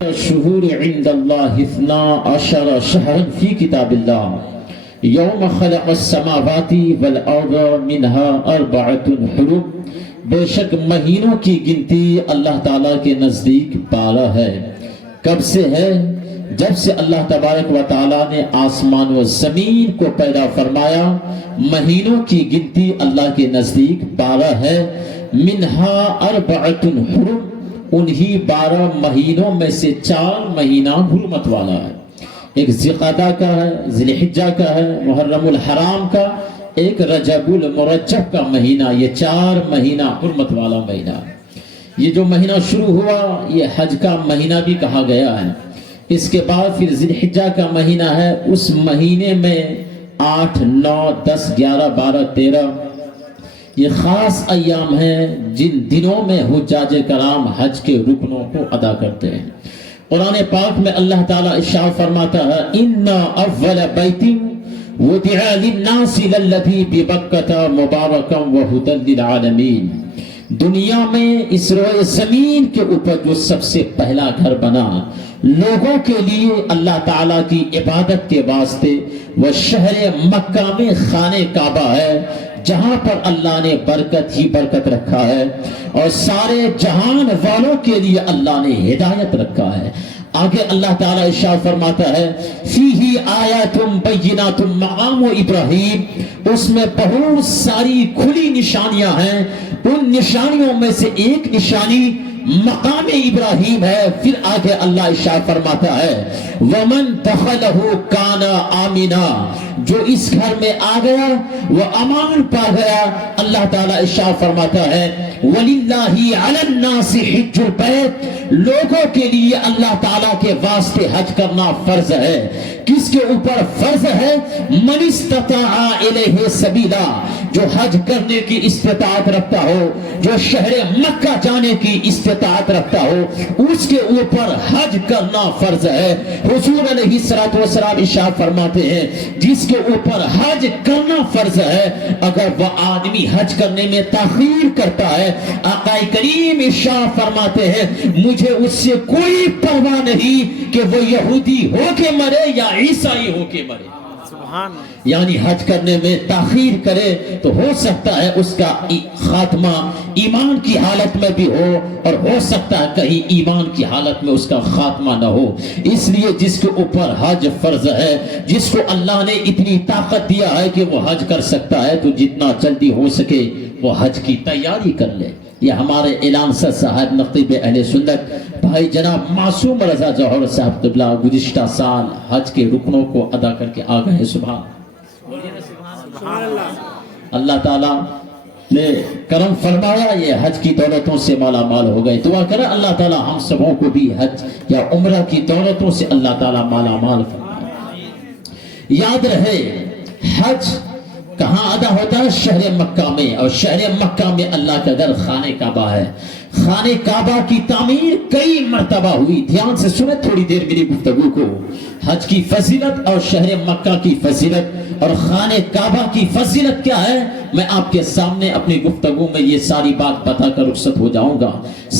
الشهور عند الله 12 شهرا في كتاب الله يوم خلق السماوات والارض منها 4 حرم. بے شک مہینوں کی گنتی اللہ تعالیٰ کے نزدیک 12 ہے. کب سے ہے؟ جب سے اللہ تبارک و تعالیٰ نے آسمان و زمین کو پیدا فرمایا. مہینوں کی گنتی اللہ کے نزدیک 12 ہے. منها 4 حرم، انہی 12 مہینوں میں سے 4 مہینہ حرمت والا ہے. ایک ذی-القعدہ کا ہے، ذی الحجہ کا ہے، محرم الحرام کا، ایک رجب المرجب کا مہینہ. یہ 4 مہینہ حرمت والا مہینہ. یہ جو مہینہ شروع ہوا یہ حج کا مہینہ بھی کہا گیا ہے. اس کے بعد پھر ذی الحجہ کا مہینہ ہے. اس مہینے میں 8 9 10 11 12 13 یہ خاص ایام ہیں جن دنوں میں حجاج کرام حج کے رکنوں کو ادا کرتے ہیں. قرآن پاک میں اللہ تعالیٰ ارشاد فرماتا ہے اِنَّ أَوَّلَ بَيْتٍ وُضِعَ لِلنَّاسِ لَلَّذِي بِبَكَّةَ مُبَارَكًا وَهُدًى لِلْعَالَمِينَ. دنیا میں اس روئے زمین کے اوپر جو سب سے پہلا گھر بنا لوگوں کے لیے اللہ تعالیٰ کی عبادت کے واسطے، وہ شہر مکہ میں خانہ کعبہ ہے جہاں پر اللہ نے برکت ہی برکت رکھا ہے اور سارے جہان والوں کے لیے اللہ نے ہدایت رکھا ہے. آگے اللہ تعالیٰ ارشاد فرماتا ہے فیہ آیات بینات مقام ابراہیم. اس میں بہت ساری کھلی نشانیاں ہیں. ان نشانیوں میں سے ایک نشانی مقام ابراہیم ہے. پھر آگے اللہ ارشاد فرماتا ہے وَمَن دَخَلَهُ كَانَ آمِنًا. جو اس گھر میں آ گیا وہ امان پا گیا. اللہ تعالیٰ ارشاد فرماتا ہے وَلِلَّهِ عَلَى النَّاسِ حِجُّ الْبَيْتِ. لوگوں کے لیے اللہ تعالیٰ کے واسطے حج کرنا فرض ہے. کس کے اوپر فرض ہے؟ من استطاع الیہ سبیلا. جو حج کرنے کی استطاعت رکھتا ہو، جو شہر مکہ جانے کی استطاعت رکھتا ہو، اس کے اوپر حج کرنا فرض ہے. حضور علیہ الصلوۃ والسلام ارشاد فرماتے ہیں جس کے اوپر حج کرنا فرض ہے، اگر وہ آدمی حج کرنے میں تاخیر کرتا ہے، آقا کریم ارشاد فرماتے ہیں مجھے اس سے کوئی پرواہ نہیں کہ وہ یہودی ہو کے مرے یا عیسائی ہو کے مرے. یعنی حج کرنے میں تاخیر کرے تو ہو سکتا ہے اس کا خاتمہ ایمان کی حالت میں بھی ہو، اور ہو سکتا ہے کہیں ایمان کی حالت میں اس کا خاتمہ نہ ہو. اس لیے جس کے اوپر حج فرض ہے، جس کو اللہ نے اتنی طاقت دیا ہے کہ وہ حج کر سکتا ہے، تو جتنا جلدی ہو سکے وہ حج کی تیاری کر لے. یہ ہمارے اعلان سر صاحب نقیب اہل سنت بھائی جناب معصوم رضا جوہر صاحب قبلہ گزشتہ سال حج کے رکنوں کو ادا کر کے آ گئے. سبحان اللہ تعالیٰ نے کرم فرمایا، یہ حج کی دولتوں سے مالا مال ہو گئے. دعا کرے اللہ تعالیٰ ہم سبوں کو بھی حج یا عمرہ کی دولتوں سے اللہ تعالیٰ مالا مال فرمائے. یاد رہے حج کہاں ادا ہوتا ہے؟ شہر مکہ میں. اور شہر مکہ میں اللہ کا گھر خانہ کعبہ ہے. خانہ کعبہ کی تعمیر کئی مرتبہ ہوئی. دھیان سے سنیں تھوڑی دیر میری گفتگو کو. حج کی فضیلت اور شہر مکہ کی فضیلت اور خانہ کعبہ کی فضیلت کیا ہے، میں آپ کے سامنے اپنی گفتگو میں یہ ساری بات بتا کر رخصت ہو جاؤں گا.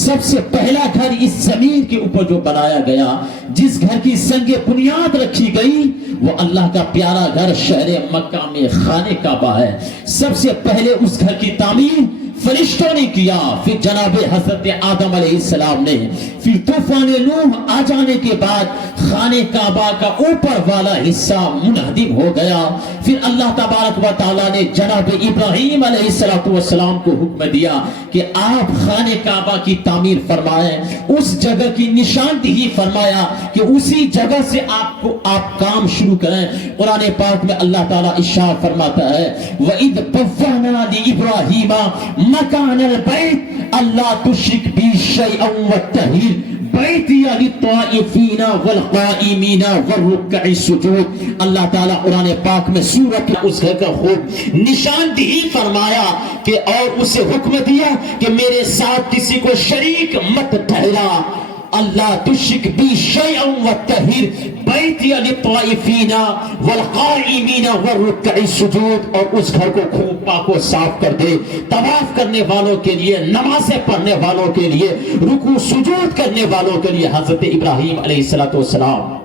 سب سے پہلا گھر اس زمین کے اوپر جو بنایا گیا، جس گھر کی سنگ بنیاد رکھی گئی، وہ اللہ کا پیارا گھر شہر مکہ میں خانہ کعبہ ہے. سب سے پہلے اس گھر کی تعمیر فرشتوں نے کیا، پھر جناب حضرت آدم علیہ السلام نے، پھر طوفان نوح آ جانے کے بعد خانہ کعبہ کا اوپر والا حصہ منہدم ہو گیا. پھر اللہ تبارک و تعالیٰ نے جناب ابراہیم علیہ السلام کو حکم دیا کہ آپ خانہ کعبہ کی تعمیر فرمائیں. اس جگہ کی نشاندہی فرمایا کہ اسی جگہ سے آپ کام شروع کریں. قرآن پاک میں اللہ تعالیٰ ارشاد فرماتا ہے وَإِذْ بَوَّأْنَا لِإِبْرَاهِيمَ مَكَانَ الْبَيْتِ أَلَّا تُشْرِكْ بِي شَيْئًا وَاتَّخِذْ بَيْتِيَ لِلطَّائِفِينَ وَالْقَائِمِينَ وَالرُّكَّعِ السُّجُودِ. اللہ تعالیٰ قرآن پاک میں سورت اس گھر کا خوب نشاندہی فرمایا کہ اور اسے حکم دیا کہ میرے ساتھ کسی کو شریک مت ٹھہرا. اللہ تشرک بی شیئا وطہر بیتی للطائفین والقائمین والرکع السجود، اور اس گھر کو خوب پاک و صاف کر دے طواف کرنے والوں کے لیے، نمازیں پڑھنے والوں کے لیے، رکوع سجود کرنے والوں کے لیے۔ حضرت ابراہیم علیہ السلام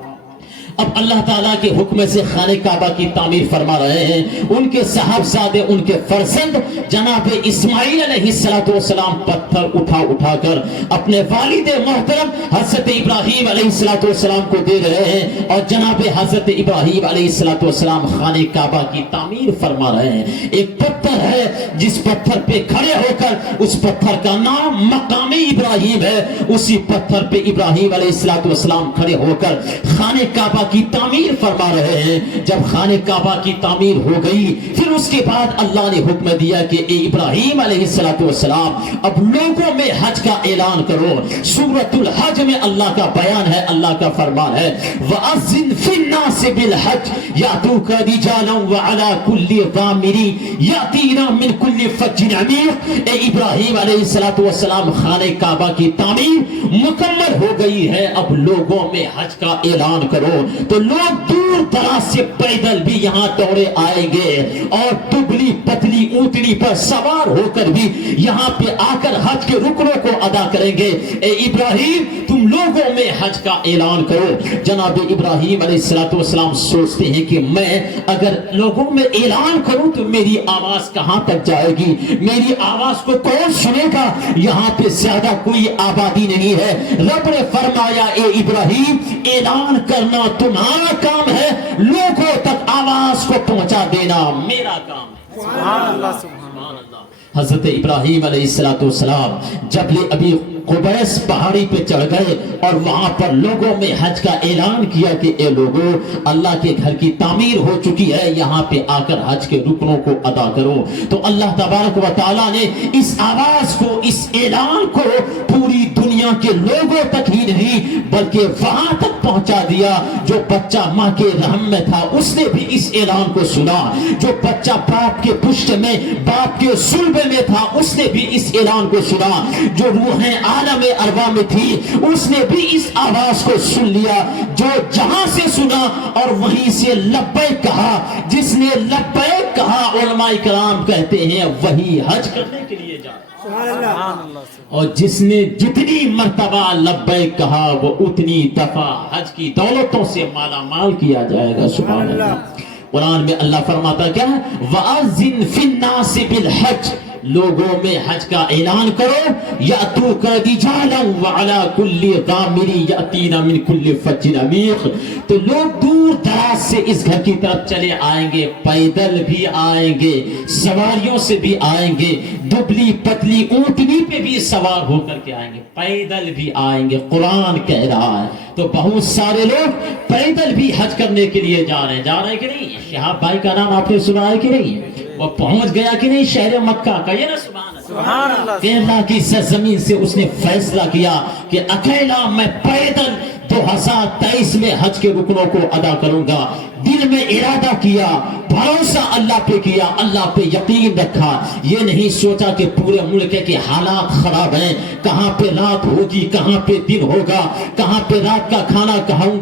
اب اللہ تعالیٰ کے حکم سے خانہ کعبہ کی تعمیر فرما رہے ہیں۔ ان کے صاحبزادے، ان کے فرزند جناب اسماعیل علیہ السلام پتھر اٹھا اٹھا کر اپنے والد محترم حضرت ابراہیم علیہ السلام کو دے رہے ہیں، اور جناب حضرت ابراہیم علیہ السلام خانہ کعبہ کی تعمیر فرما رہے ہیں۔ ایک پتھر ہے جس پتھر پہ کھڑے ہو کر، اس پتھر کا نام مقام ابراہیم ہے، اسی پتھر پہ ابراہیم علیہ السلام کھڑے ہو کر خانہ کعبہ کی تعمیر فرما رہے ہیں۔ جب خانہ کعبہ کی تعمیر ہو گئی، پھر اس کے بعد اللہ نے حکم دیا کہ اے ابراہیم علیہ السلام اب لوگوں میں حج کا اعلان کرو۔ سورۃ الحج میں اللہ کا بیان ہے، اللہ کا فرمان ہے وَأَذِّنْ فِي النَّاسِ بِالْحَجِّ يَأْتُوكَ رِجَالًا وَعَلَى كُلِّ ضَامِرٍ يَأْتِينَ مِنْ كُلِّ فَجٍّ عَمِيقٍ۔ اے ابراہیم علیہ السلام خانہ کعبہ کی تعمیر مکمل ہو گئی ہے، اب لوگوں میں حج کا اعلان کرو۔ تو لوگ دور دراز سے پیدل بھی یہاں دوڑے آئیں گے، اور دبلی پتلی اونٹنی پر سوار ہو کر بھی یہاں پہ آ کر حج کے رکنوں کو ادا کریں گے۔ اے ابراہیم تم لوگوں میں حج کا اعلان کرو۔ جناب ابراہیم علیہ السلام سوچتے ہیں کہ میں اگر لوگوں میں اعلان کروں تو میری آواز کہاں تک جائے گی، میری آواز کو کون سنے گا، یہاں پہ زیادہ کوئی آبادی نہیں ہے۔ رب نے فرمایا اے ابراہیم اعلان کرنا تمہارا کام ہے، لوگوں تک آواز کو پہنچا دینا میرا کام ہے۔ سبحان اللہ سبحان اللہ۔ حضرت ابراہیم علیہ السلام جبل ابی قبیس پہاڑی پہ چڑھ گئے، اور وہاں پر لوگوں میں حج کا اعلان کیا کہ اے لوگوں، اللہ کے گھر کی تعمیر ہو چکی ہے، یہاں پہ آ کر حج کے رکنوں کو ادا کرو۔ تو اللہ تبارک و تعالیٰ نے اس آواز کو، اس اعلان کو پوری دنیا کے لوگوں تک ہی نہیں بلکہ وہاں تک پہنچا دیا۔ جو بچہ ماں کے رحم میں تھا اس نے بھی اس اعلان کو سنا، جو بچہ باپ کے پشت میں، باپ کے صلبے میں تھا اس نے بھی اس اعلان کو سنا، جو روحیں عالم ارواح میں تھی اس نے بھی اس آواز کو سن لیا۔ جو جہاں سے سنا اور وہیں سے لبیک کہا، جس نے لبیک کہا علماء کرام کہتے ہیں وہی حج کرنے کے لیے جا، اور جس نے جتنی مرتبہ لبیک کہا وہ اتنی دفعہ حج کی دولتوں سے مالا مال کیا جائے گا۔ سبحان اللہ۔ قرآن میں اللہ فرماتا کیا ہے وَأَذِّنْ فِي النَّاسِ بِالْحَجِّ، لوگوں میں حج کا اعلان کرو، یاتوک رجالا وعلی کل ضامر یاتین من کل فج عمیق، تو لوگ دور دراز سے اس گھر کی طرف چلے آئیں گے، پیدل بھی آئیں گے، سواریوں سے بھی آئیں گے، دبلی پتلی اونٹنی پہ بھی سوار ہو کر کے آئیں گے، پیدل بھی آئیں گے۔ قرآن کہہ رہا ہے تو بہت سارے لوگ پیدل بھی حج کرنے کے لیے جا رہے ہیں کہ نہیں؟ شہاب بھائی کا نام آپ نے سنا ہے کہ نہیں؟ وہ پہنچ گیا کہ نہیں شہر مکہ کا؟ یہ نا سبحان اللہ، کیرلا کی سرزمین سے اس نے فیصلہ کیا کہ اکیلا میں پیدل 2023 میں حج کے رکنوں کو ادا کروں گا۔ دل میں ارادہ کیا، بھروسہ اللہ پہ کیا، اللہ پہ یقین رکھا، یہ نہیں سوچا کہ پورے ملک کے حالات خراب ہیں، کہاں پہ رات ہوگی، کہاں پہ دن ہوگا، کہاں پہ رات کا کھانا کھاؤں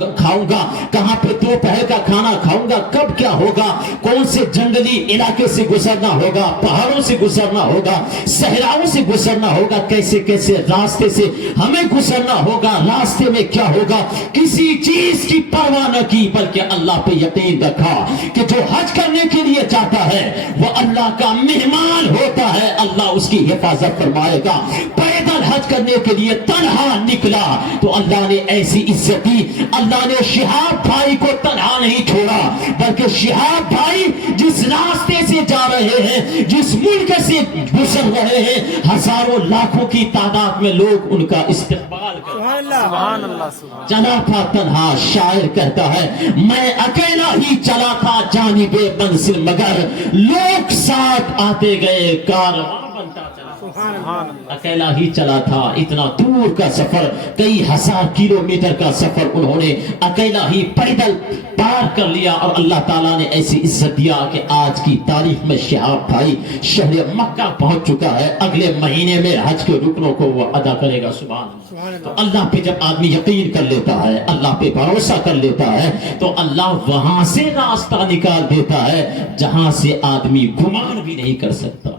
گا، کہاں پہ دوپہر کا کھانا کھاؤں گا، کب کیا ہوگا، کون سے جنگلی علاقے سے گزرنا ہوگا، پہاڑوں سے گزرنا ہوگا، صحراؤں سے گزرنا ہوگا، کیسے کیسے راستے سے ہمیں گزرنا ہوگا، راستے میں کیا ہوگا، کسی چیز کی پرواہ نہ کی، بلکہ اللہ پہ یقین رکھا کہ جو حج کرنے کے لیے جاتا ہے وہ اللہ کا مہمان ہوتا ہے، اللہ اس کی حفاظت فرمائے گا۔ پیدل حج کرنے کے لیے تنہا نکلا تو اللہ نے ایسی عزت دی، اللہ نے شہاب بھائی کو تنہا نہیں چھوڑا، بلکہ شہاب بھائی جس راستے سے جا رہے ہیں، جس ملک سے گزر رہے ہیں، ہزاروں لاکھوں کی تعداد میں لوگ ان کا استقبال کر سبحان اللہ، چلا تھا تنہا۔ شاعر کہتا ہے میں اکیلا ہی چلا تھا جانب منزل، مگر لوگ ساتھ آتے گئے، کارواں بنتا چلا۔ اکیلا ہی چلا تھا، اتنا دور کا سفر، کئی ہزار کلومیٹر کا سفر انہوں نے اکیلا ہی پیدل پار کر لیا، اور اللہ تعالیٰ نے ایسی عزت دیا کہ آج کی تاریخ میں شہاب بھائی شہر مکہ پہنچ چکا ہے، اگلے مہینے میں حج کے رکنوں کو وہ ادا کرے گا۔ سبحان اللہ۔ تو اللہ پہ جب آدمی یقین کر لیتا ہے، اللہ پہ بھروسہ کر لیتا ہے، تو اللہ وہاں سے راستہ نکال دیتا ہے جہاں سے آدمی گمان بھی نہیں کر سکتا۔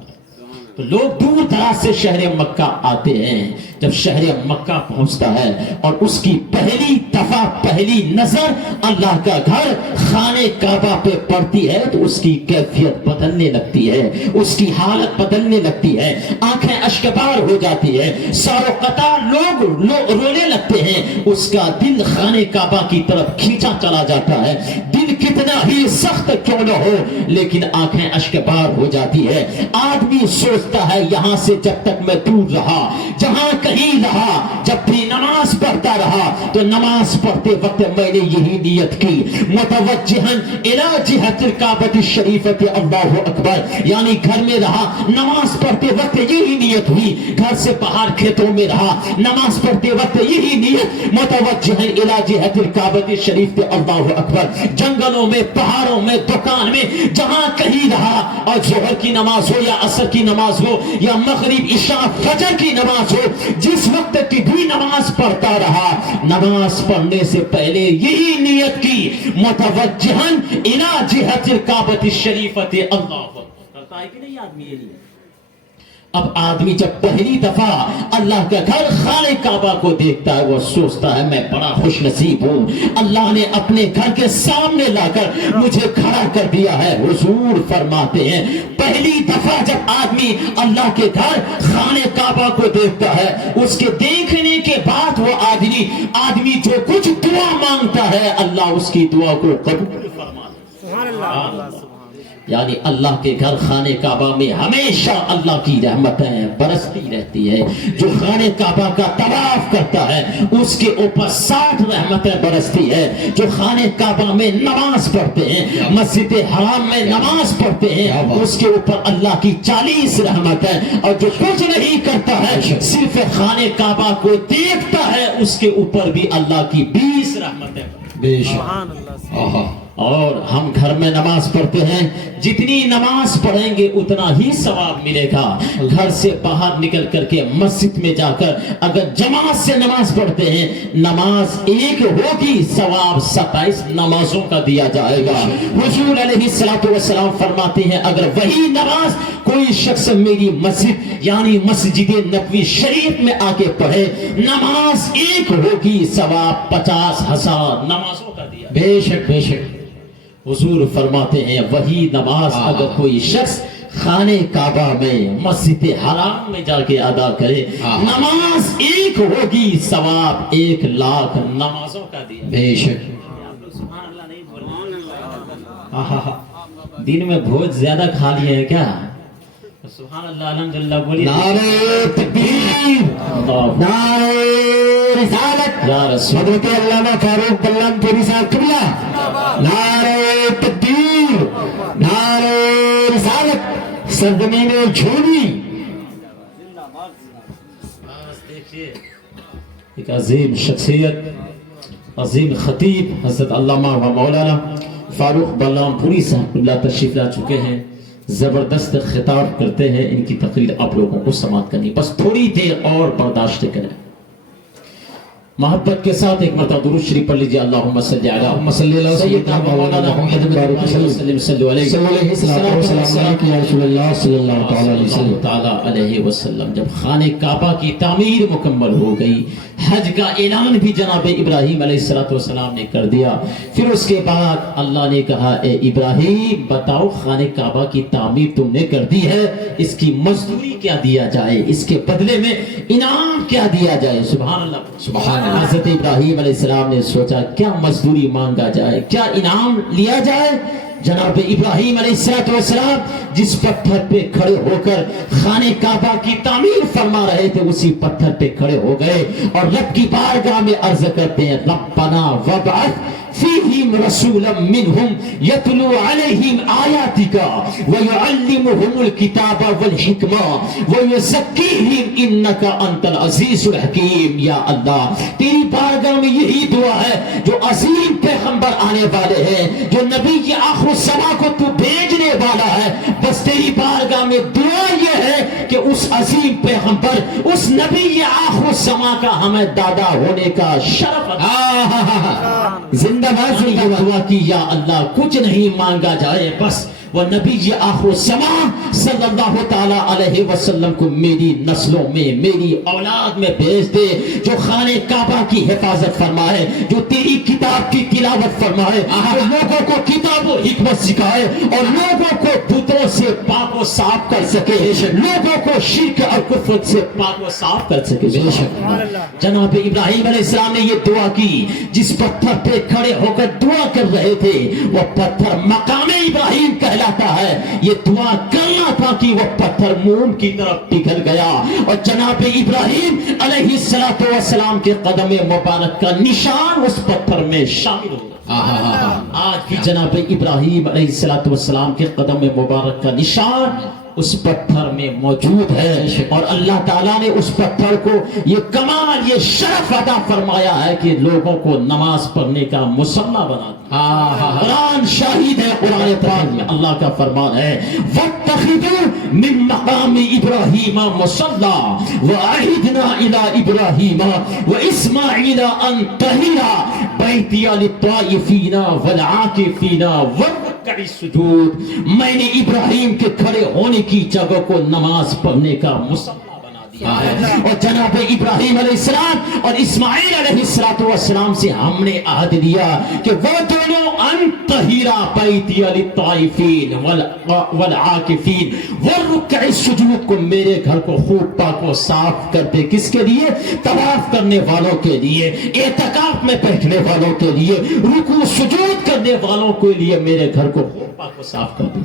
تو لوگ دور دراز سے شہر مکہ آتے ہیں، جب شہر مکہ پہنچتا ہے اور اس کی پہلی دفعہ پہلی نظر اللہ کا گھر خانہ کعبہ پہ پڑتی ہے تو اس کی کیفیت بدلنے لگتی ہے، اس کی حالت بدلنے لگتی ہے، آنکھیں اشکبار ہو جاتی ہے، سار و قطار لوگ رونے لگتے ہیں، اس کا دل خانہ کعبہ کی طرف کھینچا چلا جاتا ہے، دل کتنا ہی سخت کیوں نہ ہو لیکن آنکھیں اشکبار ہو جاتی ہے۔ آدمی سوچتا ہے یہاں سے جب تک میں دور رہا، جہاں کہیں رہا، جب بھی نماز پڑھتا رہا تو نماز پڑھتے وقت میں نے یہی نیت کی، متوجہن الی جہت الکعبۃ الشریفۃ اللہ اکبر، یعنی گھر میں رہا نماز پڑھتے وقت یہی نیت ہوئی، گھر سے باہر کھیتوں میں رہا نماز پڑھتے وقت یہی نیت، متوجہن الی جہت الکعبۃ الشریفۃ اللہ اکبر، جنگلوں میں، پہاڑوں میں، دکان میں، جہاں کہیں رہا، اور ظہر کی نماز ہو یا عصر کی نماز ہو یا مغرب عشاء فجر کی نماز ہو، جس وقت کی بھی نماز پڑھتا رہا، نماز پڑھنے سے پہلے یہی نیت کی، متوجہن الی جہت الکعبۃ الشریفۃ اللہ اکبر۔ کرتا ہے کہ نہیں آدمی یہ نیت؟ اب آدمی جب پہلی دفعہ اللہ کا گھر خانہ کعبہ کو دیکھتا ہے وہ سوچتا ہے میں بڑا خوش نصیب ہوں، اللہ نے اپنے گھر کے سامنے لا کر مجھے کھڑا کر دیا ہے۔ حضور فرماتے ہیں پہلی دفعہ جب آدمی اللہ کے گھر خانہ کعبہ کو دیکھتا ہے، اس کے دیکھنے کے بعد وہ آدمی جو کچھ دعا مانگتا ہے اللہ اس کی دعا کو قبول فرماتا ہے۔ یعنی اللہ کے گھر خانہ کعبہ میں ہمیشہ اللہ کی رحمتیں برستی رہتی ہے، جو خانہ کعبہ کا طواف کرتا ہے اس کے اوپر 60 رحمتیں برستی ہے، جو خانہ کعبہ میں نماز پڑھتے ہیں، مسجد حرام میں نماز پڑھتے ہیں، اس کے اوپر اللہ کی 40 رحمتیں، اور جو کچھ نہیں کرتا ہے صرف خانہ کعبہ کو دیکھتا ہے اس کے اوپر بھی اللہ کی 20 رحمتیں۔ بے شک۔ اور ہم گھر میں نماز پڑھتے ہیں، جتنی نماز پڑھیں گے اتنا ہی ثواب ملے گا۔ گھر سے باہر نکل کر کے مسجد میں جا کر اگر جماعت سے نماز پڑھتے ہیں، نماز ایک ہوگی، ثواب 27 نمازوں کا دیا جائے گا۔ حضور علیہ السلام فرماتے ہیں اگر وہی نماز کوئی شخص میری مسجد یعنی مسجد نبوی شریف میں آ کے پڑھے، نماز ایک ہوگی، ثواب 50,000 نمازوں کا دیا۔ بے شک بے شک۔ حضور فرماتے ہیں وہی نماز اگر کوئی شخص خانہ کعبہ میں مسجد حرام میں جا کے ادا کرے، نماز ایک ہوگی، ثواب 1,00,000 نمازوں کا دیا۔ بے شک۔ سبحان اللہ نہیں بولے؟ دن میں بہت زیادہ کھا لیے ہیں کیا؟ سبحان اللہ الحمدللہ بولیے۔ نعرہ تکبیر، نعرہ رسالت، یا رسول حضرت علامہ فاروق بلان پوری صاحب قبلہ، نعرہ تکبیر، نعرہ رسالت، سرزمین جھولی۔ دیکھیے ایک عظیم شخصیت، عظیم خطیب حضرت علامہ و مولانا فاروق بلان پوری صاحب اللہ تشریف لا چکے ہیں، زبردست خطاب کرتے ہیں، ان کی تقریر آپ لوگوں کو سماعت کرنی، بس تھوڑی دیر اور برداشت کریں۔ محبت کے ساتھ ایک مرتبہ درود شریف پڑھ لیجیے۔ اللہم صلی علی سیدنا مولانا محمد وسلم صلی علیہ وسلم۔ جب خانہ کعبہ کی تعمیر مکمل ہو گئی، حج کا اعلان بھی جناب ابراہیم علیہ السلام نے کر دیا، پھر اس کے بعد اللہ نے کہا اے ابراہیم بتاؤ خانہ کعبہ کی تعمیر تم نے کر دی ہے، اس کی مزدوری کیا دیا جائے، اس کے بدلے میں انعام کیا دیا جائے؟ سبحان اللہ سبحان اللہ۔ حضرت ابراہیم علیہ السلام نے سوچا کیا مزدوری مانگا جائے، کیا انعام لیا جائے؟ جناب ابراہیم علیہ السلام جس پتھر پہ کھڑے ہو کر خانہ کعبہ کی تعمیر فرما رہے تھے اسی پتھر پہ کھڑے ہو گئے اور رب کی بارگاہ میں عرض کرتے ہیں ربنا وابعث فیہم رسولا منہم یتلو علیہم آیاتک ویعلمہم الکتاب والحکمہ ویزکیہم انک انت العزیز الحکیم. یا اللہ تیری بارگاہ میں یہی دعا ہے، جو عظیم پیغمبر آنے والے ہیں، جو نبی آخر الزمان کو تو بھیجنے والا ہے، بس تیری بارگاہ میں دعا یہ ہے کہ اس عظیم پیغمبر، اس نبی آخر الزمان کا ہمیں دادا ہونے کا شرف زندہ باد دعا کی. یا اللہ کچھ نہیں مانگا جائے، بس وہ نبی آخر الزمان صلی اللہ تعالی علیہ وسلم کو میری نسلوں میں، میری اولاد میں بھیج دے، جو خانہ کعبہ کی حفاظت فرمائے، جو تیری کتاب کی تلاوت فرمائے، جو لوگوں کو کتاب و حکمت سکھائے اور لوگوں کو بتوں سے پاک و صاف کر سکے، لوگوں کو شرک اور کفر سے پاک و صاف کر سکے. جناب ابراہیم علیہ السلام نے یہ دعا کی، جس پتھر پہ کھڑے ہو کر دعا کر رہے تھے وہ پتھر مقام ابراہیم کہلاتا ہے. یہ دعا کرنا تھا کہ وہ پتھر موم کی طرف پگھل گیا اور جناب ابراہیم علیہ السلام کے قدم مبارک کا نشان اس پتھر میں شامل ہو گیا. آج بھی جناب ابراہیم علیہ السلام کے قدم مبارک کا نشان اس پتھر میں موجود ہے، اور اللہ تعالیٰ نے اس پتھر کو یہ کمال، یہ شرف عطا فرمایا ہے کہ لوگوں کو نماز پڑھنے کا مسلح بنا دیا. قرآن شاہد ہے، قرآن پاک میں اللہ کا فرمان ہے وَاتَّخِذُوا مِن مَقَامِ إِبْرَاهِيمَ مُصَلًّى وَأَعِدْنَا إِلَىٰ إِبْرَاهِيمَ وَإِسْمَاعِيلَ أَن طَهِرَ بَيْتِيَ لِلطَّائِفِينَ وَالْعَاكِفِينَ سجود. میں نے ابراہیم کے کھڑے ہونے کی جگہ کو نماز پڑھنے کا مسلح بنا دیا ہے، اور جناب ابراہیم علیہ السلام اور اسماعیل علیہ السلام سے ہم نے عہد لیا کہ وہ دونوں انطہیرا بیتی للطائفین والعاکفین والرکع السجود کو، میرے گھر کو خوب پاک و صاف کرتے. کس کے لیے؟ طواف کرنے والوں کے لیے، اعتکاف میں بیٹھنے والوں کے لیے، رکوع سجود کرنے والوں کے لیے میرے گھر کو خوب پاک و صاف کر دے.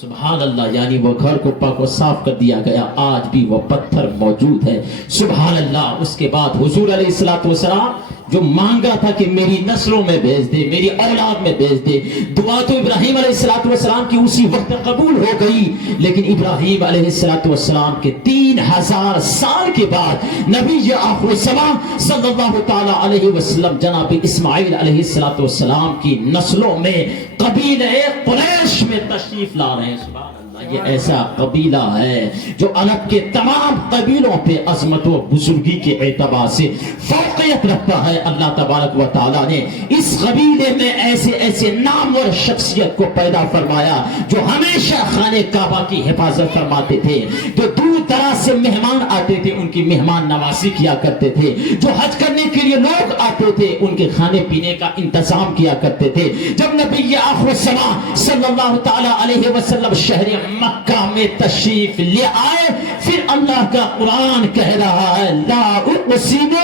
سبحان اللہ. یعنی وہ گھر کو پاک و صاف کر دیا گیا، آج بھی وہ پتھر موجود ہے. سبحان اللہ. اس کے بعد حضور علیہ السلام جو مانگا تھا کہ میری نسلوں میں بھیج دے، میری اولاد میں بھیج دے، دعا تو ابراہیم علیہ السلام کی اسی وقت قبول ہو گئی، لیکن ابراہیم علیہ السلام کے 3000 سال کے بعد نبی آخر الزمان صلی اللہ تعالی علیہ وسلم جناب اسماعیل علیہ السلام کی نسلوں میں قبیلہ قریش میں تشریف لا رہے ہیں. سبحان اللہ. یہ ایسا قبیلہ ہے جو عرب کے تمام قبیلوں پہ عظمت و بزرگی کے اعتبار سے فوقیت رکھتا ہے. اللہ تبارک و تعالیٰ نے اس قبیلے میں ایسے ایسے نامور شخصیت کو پیدا فرمایا جو ہمیشہ خانہ کعبہ کی حفاظت فرماتے تھے، جو دور دراز سے مہمان آتے تھے ان کی مہمان نوازی کیا کرتے تھے، جو حج کرنے کے لیے لوگ آتے تھے ان کے کھانے پینے کا انتظام کیا کرتے تھے. جب نبی آخر الزمان صلی اللہ تعالی علیہ وسلم شہر مکہ میں تشریف لے آئے، پھر اللہ کا قرآن کہہ رہا ہے لا اقسم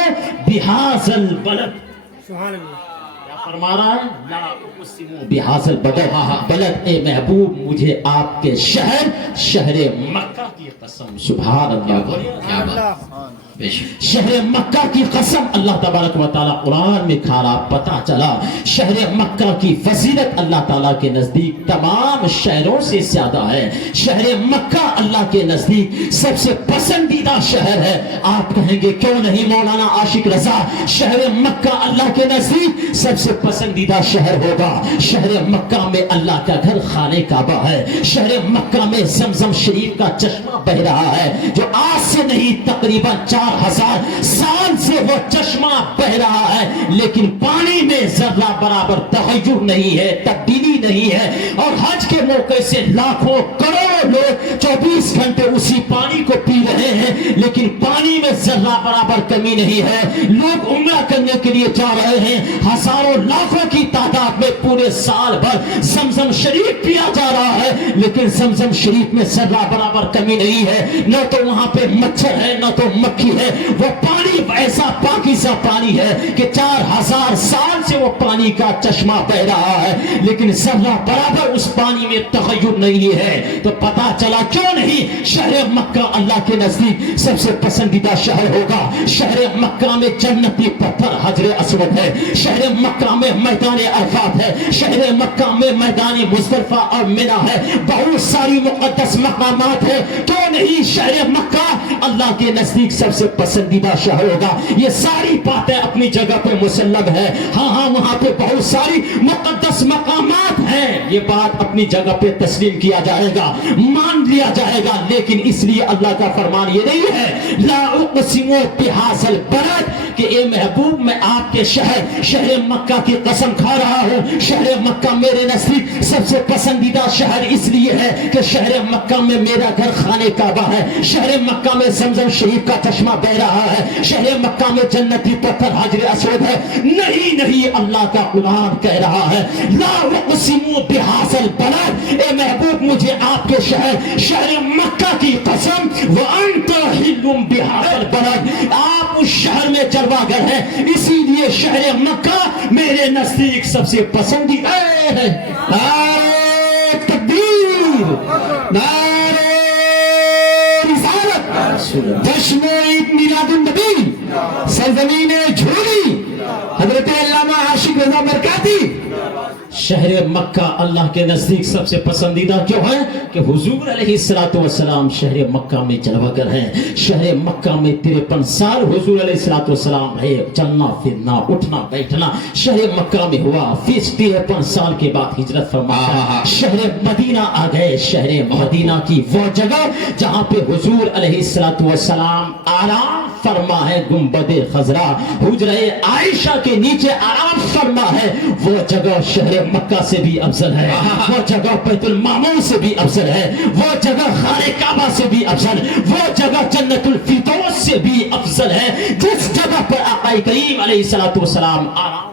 بہذا البلد. سبحان اللہ. کیا فرما رہا ہے؟ لا اقسم بہذا البلد. بلد اے محبوب مجھے آپ کے شہر مکہ کی قسم. سبحان اللہ. شہر مکہ کی قسم. اللہ تبارک و تعالیٰ قرآن میں کھا رہا. پتہ چلا شہر مکہ کی فضیلت اللہ تعالیٰ کے نزدیک تمام شہروں سے زیادہ ہے. شہر مکہ اللہ کے نزدیک سب سے پسندیدہ شہر ہے. آپ کہیں گے کیوں نہیں مولانا عاشق رضا، شہر مکہ اللہ کے نزدیک سب سے پسندیدہ شہر ہوگا. شہر مکہ میں اللہ کا گھر خانہ کعبہ ہے. شہر مکہ میں زمزم شریف کا چشمہ بہ رہا ہے، جو آج سے نہیں تقریباً 4000 سال سے وہ چشمہ بہ رہا ہے، لیکن پانی میں ذرہ برابر تغیر نہیں ہے، تبدیلی نہیں ہے. اور حج کے موقع سے لاکھوں کروڑوں لوگ 24 گھنٹے اسی پانی کو پی رہے ہیں، لیکن پانی میں ذرہ برابر کمی نہیں ہے. لوگ عمرہ کرنے کے لیے جا رہے ہیں، ہزاروں لاکھوں کی تعداد میں پورے سال بھر زمزم شریف پیا جا رہا ہے، لیکن زمزم شریف میں ذرہ برابر کمی نہیں ہے. نہ تو وہاں پہ مچھر ہے، نہ تو مکھی ہے وہ پانی ایسا پاکیزہ پانی ہے کہ 4000 سال سے وہ پانی کا چشمہ بہ رہا ہے، لیکن ذرہ برابر اس پانی میں تغیر نہیں ہے۔ تو پتا چلا کیوں نہیں شہر مکہ اللہ کے نزدیک سب سے پسندیدہ شہر ہوگا۔ شہر مکہ میں جنتی پتھر حجر اسود ہے، شہر مکہ میں میدان عرفات ہے، شہر مکہ میں میدان مزدلفہ اور منی ہے، بہت ساری مقدس مقامات ہے۔ کیوں نہیں شہر مکہ اللہ کے نزدیک سب سے پسندیدہ شہر ہوگا؟ یہ ساری باتیں اپنی جگہ پہ مسلم ہے۔ ہاں وہاں پہ بہت ساری مقدس مقامات ہیں، یہ بات اپنی جگہ پہ تسلیم کیا جائے گا، مان لیا جائے گا، لیکن اس لیے اللہ کا فرمان یہ نہیں ہے لا اقسم بہذا البلد کہ اے محبوب میں آپ کے شہر مکہ کی قسم کھا رہا ہوں۔ شہر مکہ میرے نزدیک سب سے پسندیدہ شہر اس لیے ہے کہ شہر مکہ میں میرا گھر خانہ کعبہ ہے، شہر مکہ میں زمزم شریف کا چشمہ بہ رہا ہے، شہر مکہ میں جنتی پتھر حجر اسود ہے۔ نہیں اللہ کا قرآن کہہ رہا ہے لا اقسم بہذا البلد، اے محبوب مجھے آپ کے شہر مکہ کی قسم، وانت حل بہذا البلد، آپ اس شہر میں چروا گر ہے، اسی لیے شہر مکہ میرے نزدیک سب سے پسندیدہ ہے۔ نعرہ تکبیر، نعرہ رسالت، جشن عید میلاد النبی، سرزمین جھولی، حضرت علامہ عاشق رضا برکاتی۔ شہر مکہ اللہ کے نزدیک سب سے پسندیدہ کیوں ہے کہ حضور علیہ الصلوۃ والسلام شہر مکہ میں جلوہ گر ہیں۔ شہر مکہ میں 53 سال حضور علیہ الصلوۃ والسلام ہے، چلنا پھرنا اٹھنا بیٹھنا شہر مکہ میں ہوا، پھر 53 سال کے بعد ہجرت فرمایا شہر مدینہ آ گئے۔ شہر مدینہ کی وہ جگہ جہاں پہ حضور علیہ الصلوۃ والسلام آرام فرما ہے، گنبد خضرا حجرہ عائشہ کے نیچے آرام فرما ہے، وہ جگہ شہر مکہ سے بھی افضل ہے، وہ جگہ بیت المعمور سے بھی افضل ہے، وہ جگہ خانہ کعبہ سے بھی افضل، وہ جگہ جنت الفردوس سے بھی افضل ہے، جس جگہ پر آقا کریم علیہ الصلوۃ والسلام آرام۔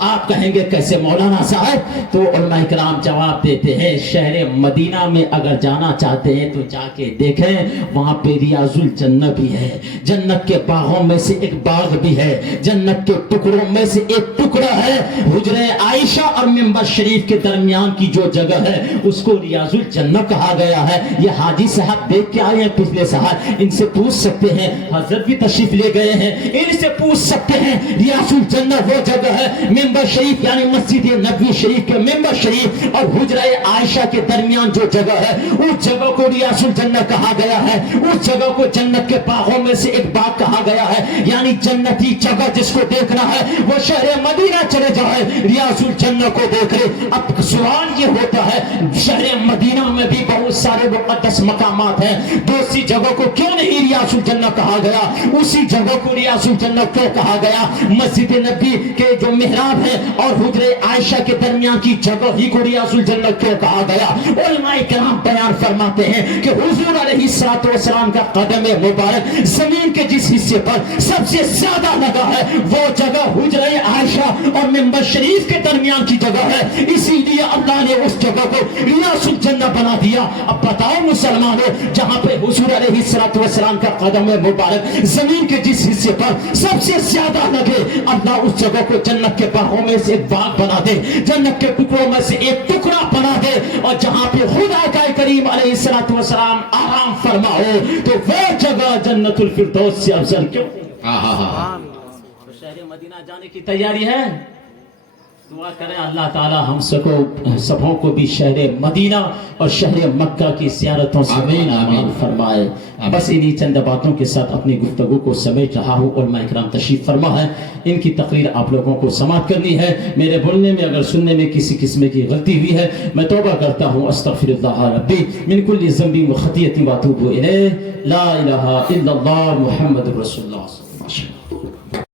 آپ کہیں گے کیسے مولانا صاحب؟ تو علماء کرام جواب دیتے ہیں شہر مدینہ میں اگر جانا چاہتے ہیں تو جا کے دیکھیں، وہاں پہ ریاض الجنہ بھی ہے، جنت کے باغوں میں سے ایک باغ بھی ہے، جنت کے ٹکڑوں میں سے ایک ٹکڑا ہے، حجرہ عائشہ اور منبر شریف کے درمیان کی جو جگہ ہے اس کو ریاض الجنہ کہا گیا ہے۔ یہ حاجی صاحب دیکھ کے آئے ہیں پچھلے سال، ان سے پوچھ سکتے ہیں، حضرت بھی تشریف لے گئے ہیں، ان سے پوچھ سکتے ہیں ریاض الجنہ وہ جگہ ہے، منبر شریف یعنی مسجد نبوی شریف کے منبر شریف اور حجرہ عائشہ کے درمیان جو جگہ ہے اس جگہ کو ریاض الجنہ کہا گیا ہے، اس جگہ کو جنت کے باغوں میں سے ایک باغ کہا گیا ہے، یعنی جنتی جگہ جس کو دیکھنا ہے وہ شہر مدینہ چلے جائے، ریاض الجنہ کو دیکھ لے۔ اب سوال یہ ہوتا ہے شہر مدینہ میں بھی بہت سارے مقدس مقامات ہیں، دوسری جگہ کو کیوں نہیں ریاض الجنہ کہا گیا؟ اسی جگہ کو ریاض الجنہ کیوں کہا گیا؟ مسجد نبی کے جو محراب ہے اور حجرہ عائشہ کے درمیان کی جگہ ہی کو ریاض الجنہ کیوں کہا گیا؟ علماء کرام بیان فرماتے ہیں کہ حضور علیہ الصلوۃ والسلام کا قدم مبارک زمین کے جس حصے پر سب سے زیادہ لگا ہے وہ جگہ حجرہ عائشہ اور منبر شریف کے درمیان کی جگہ ہے، اسی لیے اللہ نے اس جگہ کو ریاض الجنہ بنا دیا۔ اب بتاؤ مسلمانوں، جہاں پہ حضور علیہ الصلوۃ والسلام کا قدم مبارک زمین کے جس حصے پر سب سے زیادہ لگے، اللہ اس جگہ کو جنت کے باغوں میں سے ایک باغ بنا دے، جنت کے ٹکڑوں میں سے ایک ٹکڑا بنا دے، اور جہاں پہ خدا کا کریم علیہ الصلوۃ والسلام آرام فرما ہو تو وہ جگہ جنت الفردوس سے افضل کیوں؟ تو شہر مدینہ جانے کی تیاری ہے؟ دعا کریں اللہ تعالی ہم سبوں کو بھی شہر مدینہ اور شہر مکہ کی زیارتوں سے آمین فرمائے۔ بس انہی چند باتوں کے ساتھ اپنی گفتگو کو سمیٹ رہا ہوں۔ علماء کرام تشریف فرما ہے، ان کی تقریر آپ لوگوں کو سماعت کرنی ہے۔ میرے بولنے میں اگر سننے میں کسی قسم کی غلطی ہوئی ہے میں توبہ کرتا ہوں، استغفر اللہ ربی من کل ذنب و خطیۃ و اتوب الیہ، لا الہ الا اللہ محمد رسول اللہ صلی اللہ علیہ وسلم۔